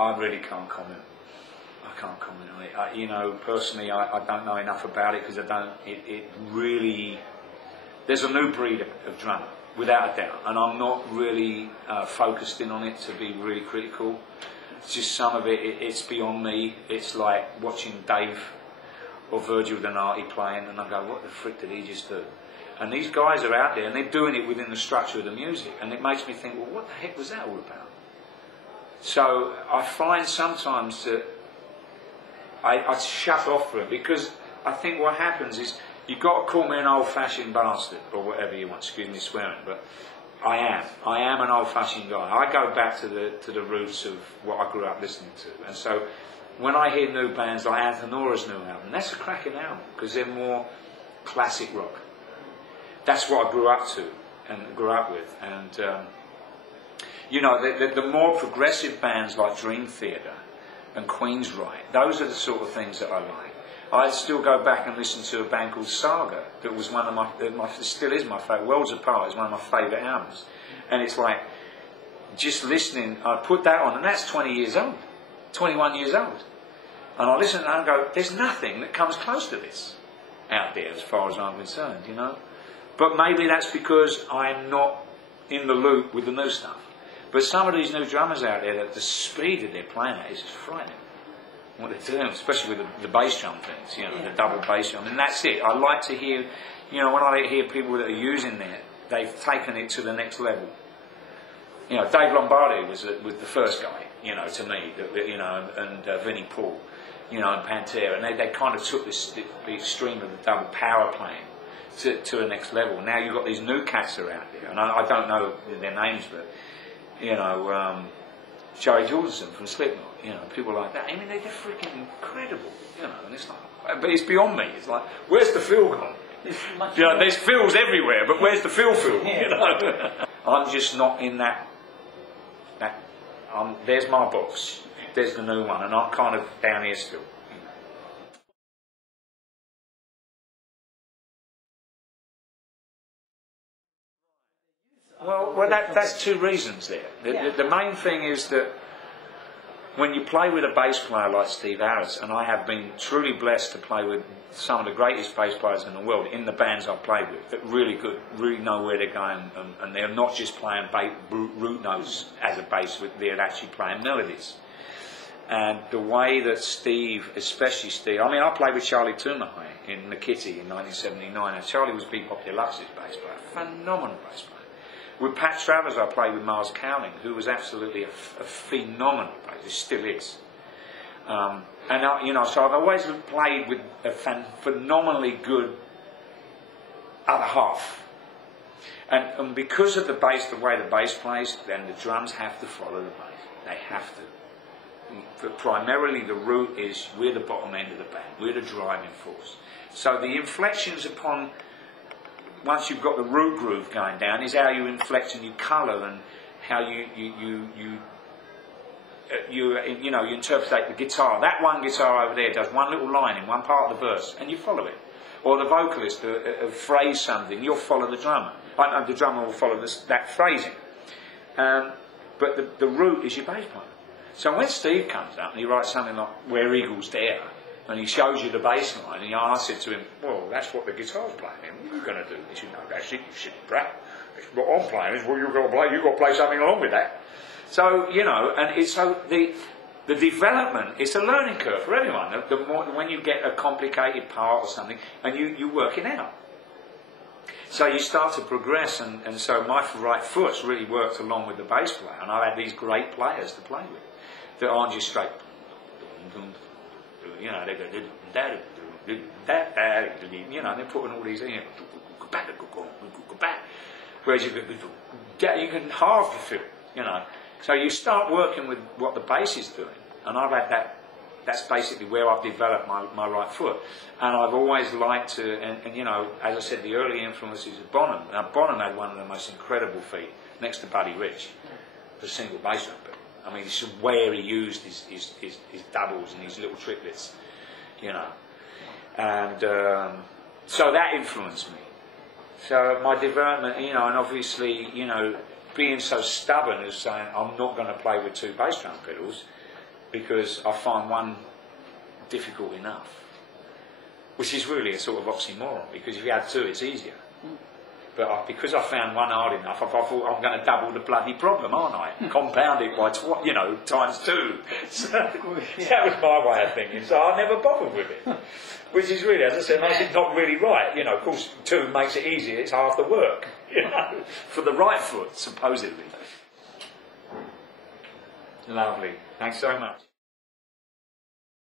I really can't comment. I can't comment on it. You know, personally, I don't know enough about it because I don't. It really. There's a new breed of drummer, without a doubt, and I'm not really focused in on it to be really critical. It's just some of it. It's beyond me. It's like watching Dave or Virgil Donati playing, and I go, "What the frick did he just do?" And these guys are out there, and they're doing it within the structure of the music, and it makes me think, well, what the heck was that all about? So I find sometimes that I shut off for it, because I think what happens is you've got to call me an old-fashioned bastard, or whatever you want, excuse me swearing, but I am an old-fashioned guy. I go back to the roots of what I grew up listening to, and so when I hear new bands like Anthenora's new album, that's a cracking album, because they're more classic rock. That's what I grew up to and grew up with, and you know, the more progressive bands like Dream Theater and Queensryche, those are the sort of things that I like. I still go back and listen to a band called Saga that was one of my still is my favourite. Worlds Apart is one of my favourite albums, and it's like just listening. I put that on, and that's 20 years old, 21 years old, and I listen and I go, "There's nothing that comes close to this out there, as far as I'm concerned," you know. But maybe that's because I'm not in the loop with the new stuff. But some of these new drummers out there, the speed that they're playing at is just frightening. What they're doing, especially with the bass drum things, you know, the double bass drum. And that's it. I like to hear, you know, when I hear people that are using that, they've taken it to the next level. You know, Dave Lombardi was the first guy, you know, to me, you know, and Vinnie Paul, you know, and Pantera. And they kind of took the extreme of the double power playing to the next level. Now you've got these new cats that are out there, and I don't know their names, but, you know, Joey Jordison from Slipknot, you know, people like that. I mean, they're freaking incredible, you know, and it's like, but it's beyond me. It's like, where's the feel gone? You know, there's feels everywhere, but where's the feel? You know? I'm just not in that there's my box, there's the new one, and I'm kind of down here still. Well, that's two reasons there. The main thing is that when you play with a bass player like Steve Harris, and I have been truly blessed to play with some of the greatest bass players in the world in the bands I've played with, that really good, really know where they're going, and they're not just playing root notes as a bass, they're actually playing melodies. And the way that Steve, especially Steve, I mean, I played with Charlie Toomahai in Nikiti in 1979, and Charlie was Bebop Deluxe's bass player, phenomenal bass player. With Pat Travers, I played with Miles Cowling, who was absolutely a phenomenal player, he still is. And you know, so I've always played with a phenomenally good other half. And because of the bass, the way the bass plays, then the drums have to follow the bass. They have to. But primarily the root is, we're the bottom end of the band, we're the driving force. So the inflections upon, once you've got the root groove going down, is how you inflect and you colour, and how you know, you interpret the guitar. That one guitar over there does one little line in one part of the verse, and you follow it. Or the vocalist phrase something, you'll follow the drummer. The drummer will follow that phrasing. But the root is your bass player. So when Steve comes up and he writes something like "Where Eagles Dare," and he shows you the bass line, and I said to him, "Well, that's what the guitar's playing. What are you going to do?" He said, "No, that's it, you silly brat. What I'm playing is what you've got to play. You've got to play something along with that." So, you know, and it's so the development, it's a learning curve for everyone. The more, when you get a complicated part or something, and you work it out. So you start to progress, and so my right foot's really worked along with the bass player, and I've had these great players to play with that aren't just straight, you know, they go, you know, they're putting all these in, whereas you can halve the feel, you know. So you start working with what the bass is doing, and I've had that. That's basically where I've developed my right foot, and I've always liked to, and you know, as I said, the early influences of Bonham. Now Bonham had one of the most incredible feet, next to Buddy Rich, the single bass drum. I mean, it's where he used his doubles and his little triplets, you know, and so that influenced me. So my development, you know, and obviously, you know, being so stubborn as saying I'm not going to play with two bass drum pedals, because I find one difficult enough, which is really a sort of oxymoron, because if you add two, it's easier. But because I found one hard enough, I thought I'm going to double the bloody problem, aren't I? Compound it by times two. So that was my way of thinking. So I never bothered with it, which is really, as I said, makes it not really right. Of course, two makes it easier. It's half the work, for the right foot, supposedly. Lovely. Thanks so much.